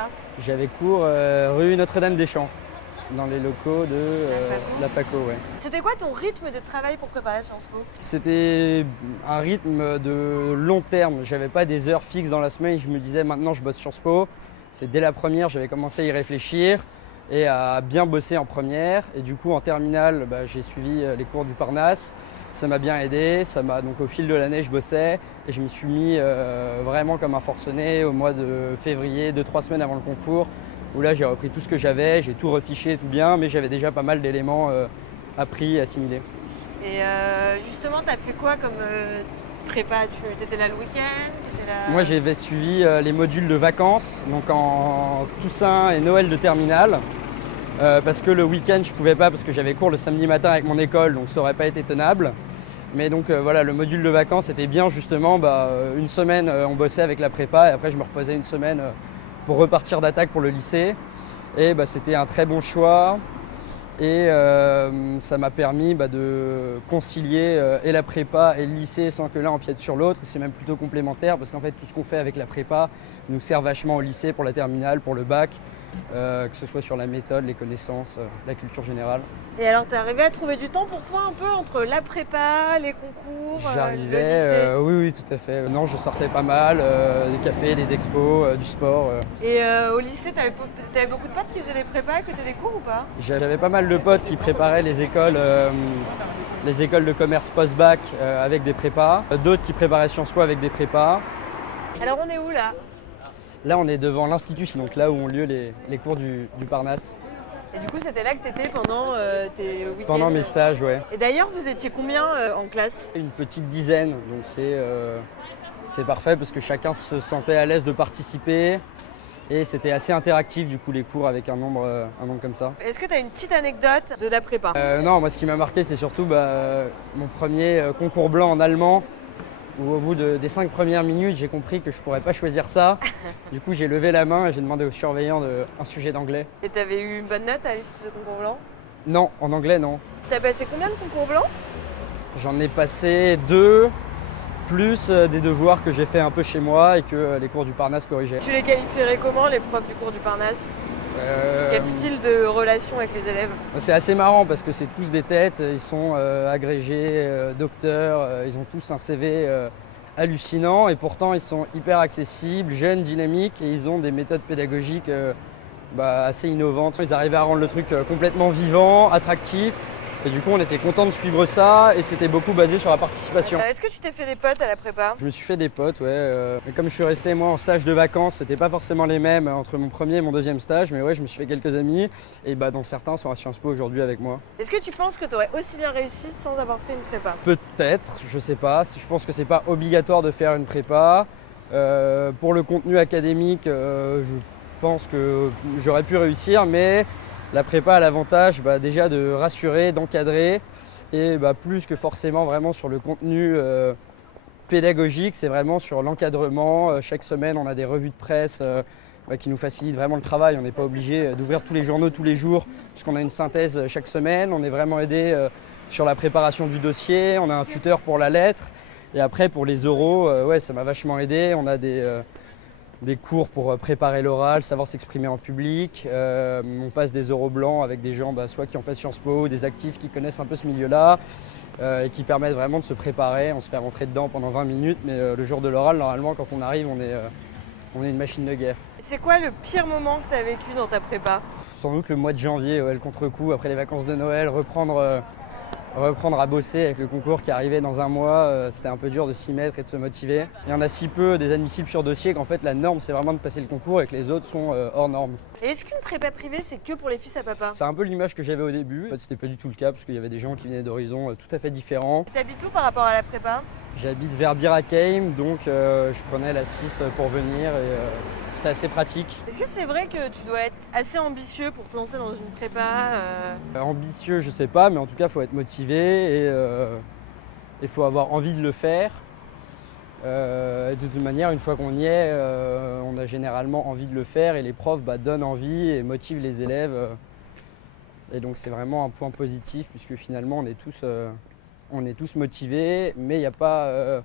prépa? J'avais cours rue Notre-Dame-des-Champs, dans les locaux de la faco, ouais. C'était quoi ton rythme de travail pour préparer Sciences Po? C'était un rythme de long terme. J'avais pas des heures fixes dans la semaine. Je me disais maintenant je bosse Sciences Po. C'est dès la première, j'avais commencé à y réfléchir et à bien bosser en première. Et du coup en terminale, j'ai suivi les cours du Parnasse. Ça m'a bien aidé. Donc au fil de l'année, je bossais et je m'y suis mis vraiment comme un forcené au mois de février, 2-3 semaines avant le concours, où là j'ai repris tout ce que j'avais, j'ai tout refiché, tout bien, mais j'avais déjà pas mal d'éléments appris, assimilés. Et justement, tu as fait quoi comme prépa? Tu étais là le week-end? Moi j'avais suivi les modules de vacances, donc en Toussaint et Noël de terminale, parce que le week-end je pouvais pas parce que j'avais cours le samedi matin avec mon école, donc ça aurait pas été tenable. Mais donc voilà, le module de vacances était bien justement, une semaine on bossait avec la prépa et après je me reposais une semaine pour repartir d'attaque pour le lycée. Et c'était un très bon choix et ça m'a permis de concilier et la prépa et le lycée sans que l'un empiète sur l'autre. C'est même plutôt complémentaire parce qu'en fait tout ce qu'on fait avec la prépa nous sert vachement au lycée pour la terminale, pour le bac, que ce soit sur la méthode, les connaissances, la culture générale. Et alors, t'es arrivé à trouver du temps pour toi un peu entre la prépa, les concours, J'arrivais, oui, tout à fait. Non, je sortais pas mal, des cafés, des expos, du sport. Et au lycée, t'avais beaucoup de potes qui faisaient des prépas à côté des cours ou pas? J'avais pas mal de potes qui préparaient les écoles de commerce post-bac avec des prépas, d'autres qui préparaient Sciences Po avec des prépas. Alors, on est où là? Là, on est devant l'Institut, donc là où ont lieu les cours du Parnasse. Et du coup, c'était là que tu étais pendant tes week-ends? Pendant mes stages, ouais. Et d'ailleurs, vous étiez combien en classe? Une petite dizaine, donc c'est parfait parce que chacun se sentait à l'aise de participer et c'était assez interactif du coup les cours avec un nombre comme ça. Est-ce que tu as une petite anecdote de la prépa? Non, moi ce qui m'a marqué c'est surtout mon premier concours blanc en allemand où au bout des 5 premières minutes j'ai compris que je pourrais pas choisir ça. Du coup j'ai levé la main et j'ai demandé au surveillant un sujet d'anglais. Et tu avais eu une bonne note à l'issue de ce concours blanc? Non, en anglais non. Tu as passé combien de concours blancs? J'en ai passé 2, plus des devoirs que j'ai fait un peu chez moi et que les cours du Parnasse corrigeaient. Tu les qualifierais comment, les profs du cours du Parnasse? Quel style de relation avec les élèves? C'est assez marrant parce que c'est tous des têtes, ils sont agrégés, docteurs, ils ont tous un CV hallucinant et pourtant ils sont hyper accessibles, jeunes, dynamiques et ils ont des méthodes pédagogiques assez innovantes. Ils arrivaient à rendre le truc complètement vivant, attractif. Et du coup, on était content de suivre ça et c'était beaucoup basé sur la participation. Est-ce que tu t'es fait des potes à la prépa? Je me suis fait des potes, ouais. Mais comme je suis resté moi en stage de vacances, c'était pas forcément les mêmes entre mon premier et mon deuxième stage, mais ouais, je me suis fait quelques amis et dont certains sont à Sciences Po aujourd'hui avec moi. Est-ce que tu penses que tu aurais aussi bien réussi sans avoir fait une prépa? Peut-être, je sais pas. Je pense que c'est pas obligatoire de faire une prépa. Pour le contenu académique, je pense que j'aurais pu réussir, mais la prépa a l'avantage déjà de rassurer, d'encadrer et plus que forcément vraiment sur le contenu pédagogique, c'est vraiment sur l'encadrement. Chaque semaine, on a des revues de presse qui nous facilitent vraiment le travail. On n'est pas obligé d'ouvrir tous les journaux tous les jours puisqu'on a une synthèse chaque semaine. On est vraiment aidé sur la préparation du dossier. On a un tuteur pour la lettre. Et après, pour les oraux, ça m'a vachement aidé. On a des cours pour préparer l'oral, savoir s'exprimer en public. On passe des oraux blancs avec des gens soit qui ont fait Sciences Po, des actifs qui connaissent un peu ce milieu-là et qui permettent vraiment de se préparer. On se fait rentrer dedans pendant 20 minutes, mais le jour de l'oral, normalement, quand on arrive, on est une machine de guerre. C'est quoi le pire moment que tu as vécu dans ta prépa? Sans doute le mois de janvier, le contre-coup, après les vacances de Noël, reprendre à bosser avec le concours qui arrivait dans un mois, c'était un peu dur de s'y mettre et de se motiver. Il y en a si peu des admissibles sur dossier qu'en fait la norme c'est vraiment de passer le concours et que les autres sont hors norme. Et est-ce qu'une prépa privée c'est que pour les fils à papa? C'est un peu l'image que j'avais au début. En fait c'était pas du tout le cas parce qu'il y avait des gens qui venaient d'horizons tout à fait différents. T'habites où par rapport à la prépa? J'habite vers Bir-Hakeim, donc je prenais la 6 pour venir et c'était assez pratique. Est-ce que c'est vrai que tu dois être assez ambitieux pour te lancer dans une prépa? Ambitieux, je sais pas, mais en tout cas, il faut être motivé et il faut avoir envie de le faire. De toute manière, une fois qu'on y est, on a généralement envie de le faire et les profs donnent envie et motivent les élèves. Et donc, c'est vraiment un point positif puisque finalement, on est tous motivés, mais il n'y a pas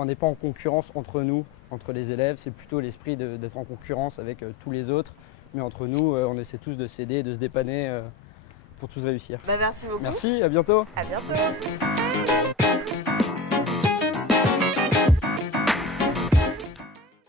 on n'est pas en concurrence entre nous, entre les élèves. C'est plutôt l'esprit d'être en concurrence avec tous les autres. Mais entre nous, on essaie tous de s'aider, de se dépanner pour tous réussir. Merci beaucoup. Merci, à bientôt. À bientôt.